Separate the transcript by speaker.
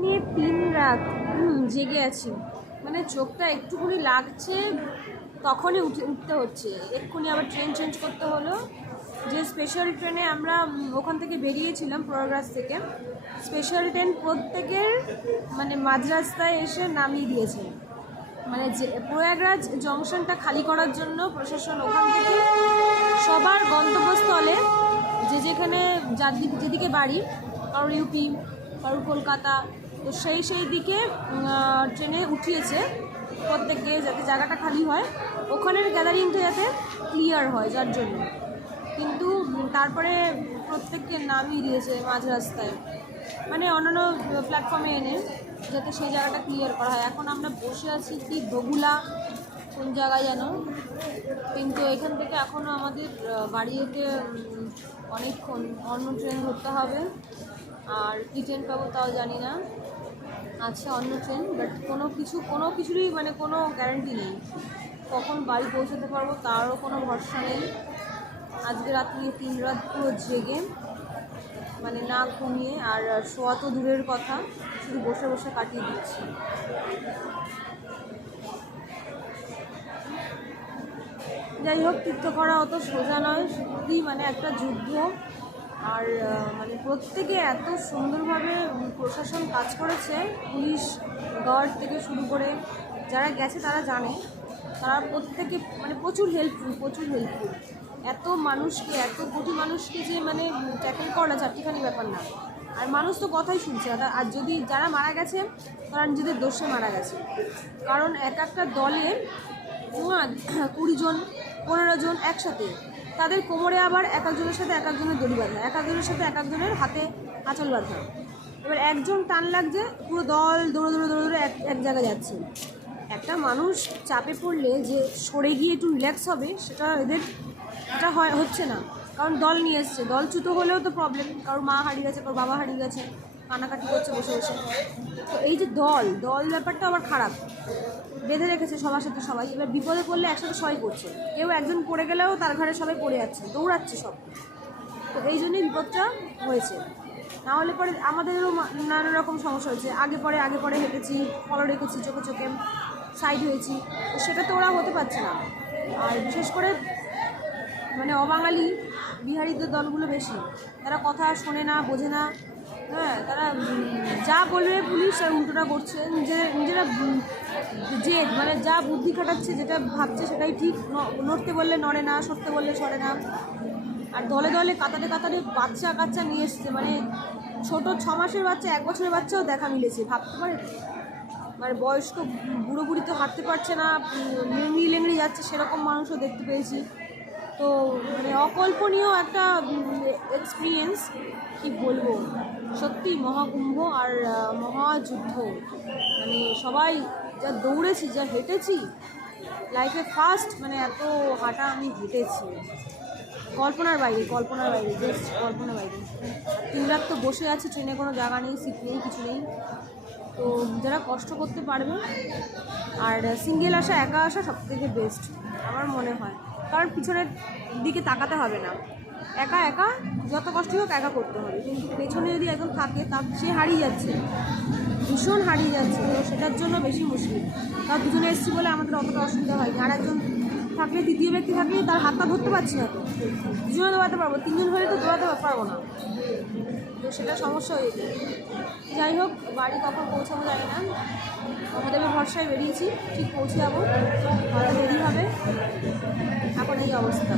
Speaker 1: নিয়ে তিন রাত জেগে আছি। মানে চোখটা একটুখানি লাগছে, তখনই উঠে উঠতে হচ্ছে। এক্ষুনি আবার ট্রেন চেঞ্জ করতে হলো। যে স্পেশাল ট্রেনে আমরা ওখান থেকে বেরিয়েছিলাম প্রয়াগরাজ থেকে স্পেশাল ট্রেন প্রত্যেকের মানে মাঝ রাস্তায় এসে নামিয়ে দিয়েছে। মানে যে প্রয়াগরাজ জংশনটা খালি করার জন্য প্রশাসন ওখান থেকে সবার গন্তব্যস্থলে, যে যেখানে যার দিক যেদিকে বাড়ি, কারোর ইউপি, কারোর কলকাতা তো সেই সেই দিকে ট্রেনে উঠিয়েছে প্রত্যেককে যাতে জায়গাটা খালি হয়। ওখানের গ্যাদারিংটা যাতে ক্লিয়ার হয় যার জন্য। কিন্তু তারপরে প্রত্যেককে নামিয়ে দিয়েছে মাঝ রাস্তায়। মানে অন্যান্য প্ল্যাটফর্মে এনে যাতে সেই জায়গাটা ক্লিয়ার করা হয়। এখন আমরা বসে আছি কি বগুলা কোন জায়গায় যেন। কিন্তু এখান থেকে এখনও আমাদের বাড়ি যেতে অনেকক্ষণ অন্য ট্রেন ধরতে হবে। আর কী ট্রেন পাবো তাও জানি না। আছে অন্য ট্রেন বাট কোনো কিছু, কোনো কিছুরই মানে কোনো গ্যারান্টি নেই। কখন বাড়ি পৌঁছাতে পারব তারও কোনো ভরসা নেই। আজকে রাত্রি তিন রাত পুরো জেগে মানে না ঘুমিয়ে আর শোয়া তো দূরের কথা, শুধু বসে বসে কাটিয়ে দিচ্ছি। যাই হোক, তীর্থ করা অত সোজা নয় সত্যি মানে একটা যুদ্ধ। আর মানে প্রত্যেকে এত সুন্দরভাবে প্রশাসন কাজ করেছে, পুলিশ, গার্ড থেকে শুরু করে যারা গেছে তারা জানে, তারা প্রত্যেকে মানে প্রচুর হেল্পফুল প্রচুর হেল্পফুল এত মানুষকে, এত কোটি মানুষকে যে মানে ট্যাকেল করা চারটিখানি ব্যাপার না। আর মানুষ তো কথাই শুনছে, আর- যদি যারা মারা গেছে, তারা নিজেদের দোষে মারা গেছে। কারণ এক একটা দলে কুড়ি জন, পনেরো জন একসাথে। তাদের কোমরে আবার এক একজনের সাথে এক একজনের দড়ি বাঁধা এক একজনের সাথে এক একজনের হাতে আঁচল বাঁধা। এবার একজন টান লাগছে, পুরো দল দৌড়ে দৌড়ে দৌড়ে এক এক জায়গায় যাচ্ছে। একটা মানুষ চাপে পড়লে যে সরে গিয়ে একটু রিল্যাক্স হবে, সেটা এদের এটা হয়, হচ্ছে না। কারণ দল নিয়ে এসছে দলচ্যুত হলেও তো প্রবলেম কারোর মা হারিয়ে গেছে, কারোর বাবা হারিয়ে গেছে কানাকাটি করছে, বসে বসে। তো এই যে দল দল ব্যাপারটা আবার খারাপ। বেঁধে রেখেছে সবার সাথে সবাই। এবার বিপদে পড়লে একসাথে সবাই পড়ছে কেউ একজন পড়ে গেলেও তার ঘরে সবাই পড়ে যাচ্ছে, দৌড়াচ্ছে সব। তো এই জন্যই বিপদটা হয়েছে। না হলে পরে আমাদেরও নানা রকম সমস্যা হয়েছে। আগে পরে আগে পরে হেঁটেছি ফলো রেখেছি, চোখে চোখে সাইড হয়েছি। তো সেটা তো ওরা হতে পারছে না। আর বিশেষ করে মানে অবাঙালি, বিহারিদের দলগুলো বেশি। তারা কথা শোনে না, বোঝে না। হ্যাঁ তারা যা বলবে পুলিশ আর উল্টোটা করছে। নিজেরা নিজেরা জেদ মানে যা বুদ্ধি খাটাচ্ছে, যেটা ভাবছে সেটাই ঠিক। নড়তে বললে নড়ে না, সরতে বললে সরে না। আর দলে দলে কাতারে কাতারে বাচ্চা কাচ্চা নিয়ে এসছে। মানে ছোট ছ মাসের বাচ্চা, এক বছরের বাচ্চাও দেখা মিলেছে। ভাবতে পারে? মানে বয়স্ক বুড়ো বুড়ি তো হাঁটতে পারছে না, লেংড়ি লেংড়ি যাচ্ছে, সেরকম মানুষও দেখতে পেয়েছি। তো মানে অকল্পনীয় একটা এক্সপিরিয়েন্স কি বলব? সত্যি মহাকুম্ভ আর মহাযুদ্ধ। মানে সবাই যা দৌড়েছি, যা হেঁটেছি লাইফে ফার্স্ট মানে এত হাঁটা আমি হেঁটেছি। কল্পনার বাইরে কল্পনার বাইরে জাস্ট কল্পনার বাইরে। তিন রাত তো বসে আছে, ট্রেনে কোনো জায়গা নেই সিট নেই, কিছু নেই। তো যারা কষ্ট করতে পারবে, আর সিঙ্গেল আসা, একা আসা সব থেকে বেস্ট আমার মনে হয়। কারণ পিছনের দিকে তাকাতে হবে না। একা একা, যত কষ্ট হোক একা করতে হবে। কিন্তু পেছনে যদি একজন থাকে, তার সে হারিয়ে যাচ্ছে, ভীষণ হারিয়ে যাচ্ছে, তো সেটার জন্য বেশি মুশকিল। তার দুজনে এসছি বলে আমাদের অতটা অসুবিধা হয়নি। আর একজন থাকলে, তৃতীয় ব্যক্তি থাকলে তার হাতটা ধরতে পারছি না তো। দুজনে দৌড়াতে পারব, তিনজন হলে তো দৌড়াতে পারব না। তো সেটা সমস্যা হয়ে যায়। যাই হোক, বাড়ি কখন পৌঁছাবো জানি না। আমাদের ভরসায় বেরিয়েছি, ঠিক পৌঁছে যাব ভালো দেরি হবে এখন এই অবস্থা।